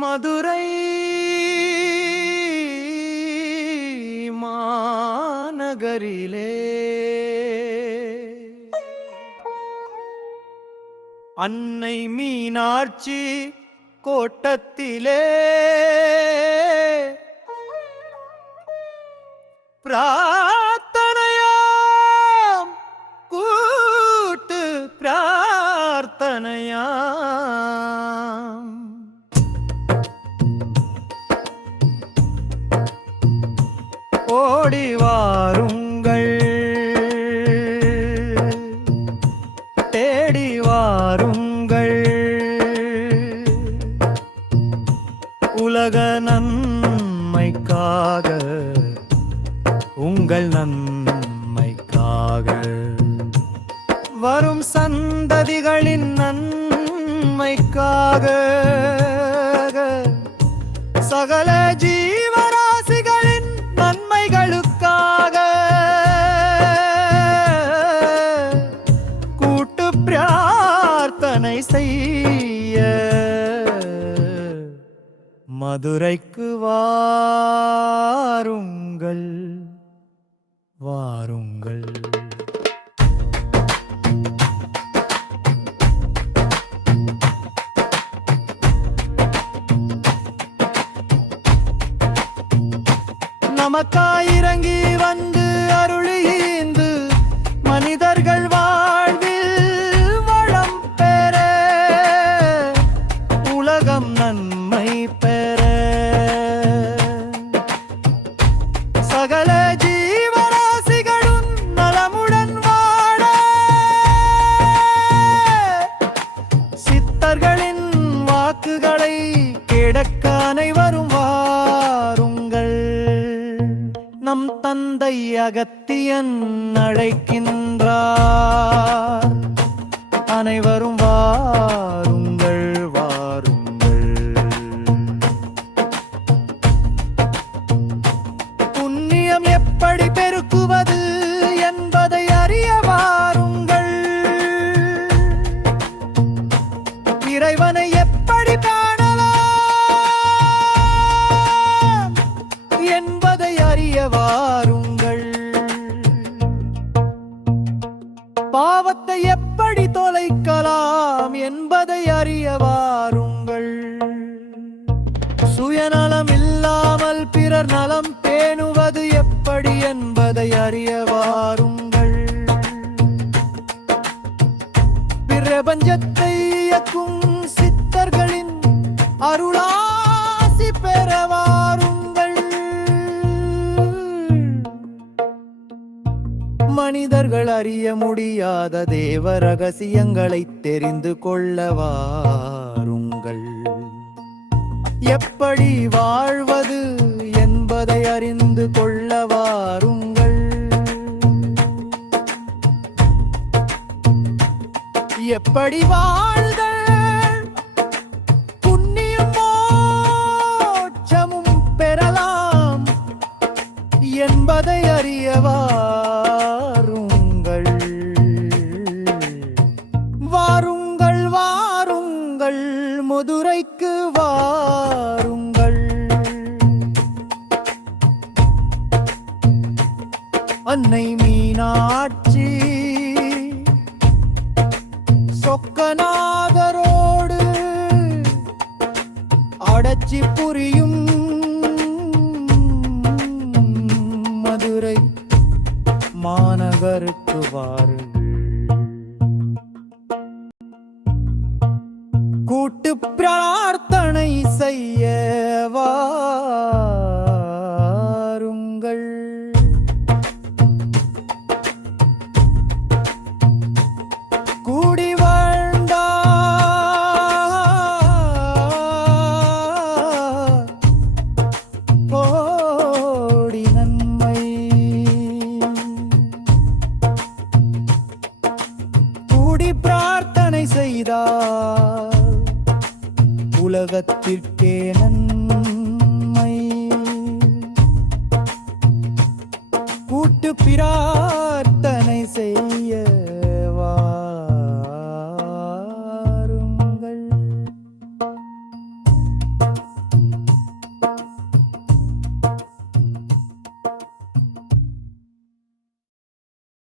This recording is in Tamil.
மதுரை மாநகரிலே. அன்னை மீனாட்சி கோட்டத்திலே. பிரா ஓடி வாருங்கள்? தேடி வாருங்கள். உலக நன்மைக்காக உங்கள் நன்மைக்காக. வரும் சந்ததிகளின் நன்மைக்காக சகல ஜீ செய்ய. மதுரைக்கு வாருங்கள் வாருங்கள். நமக்காயிறங்கி வந்து தந்தை அகத்தியன் அழைக்கின்றார். அனைவரும் வார் அறிய வாருங்கள் பாவத்தை எப்படி தொலைக்கலாம் என்பதை அறிய வாருங்கள் சுயநலம் இல்லாமல் பிறர் நலம் பேணுவது எப்படி என்பதை அறிய வாருங்கள் பிரபஞ்சத்தை அறிய முடியாத தேவ ரகசியங்களை தெரிந்து கொள்ளவாருங்கள் எப்படி வாழ்வது என்பதை அறிந்து கொள்ள வாருங்கள் எப்படி வாழ்தல்? புண்ணியம் மோட்சமும் பெறலாம் என்பதை அறியவா வாருங்கள் வாருங்கள் மதுரைக்கு வாருங்கள். அன்னை மீனாட்சி சொக்கநாதரோடு அடச்சி புரியும் மதுரை மாநகருக்கு வார் கூட்டு பிரார்த்தனை செய்ய வாருங்கள் கூடி வாழ்ந்தா. கோடி நன்மை. கூடி பிரார்த்தனை செய்தார். உலகத்திற்கே நன்மை. கூட்டு பிரார்த்த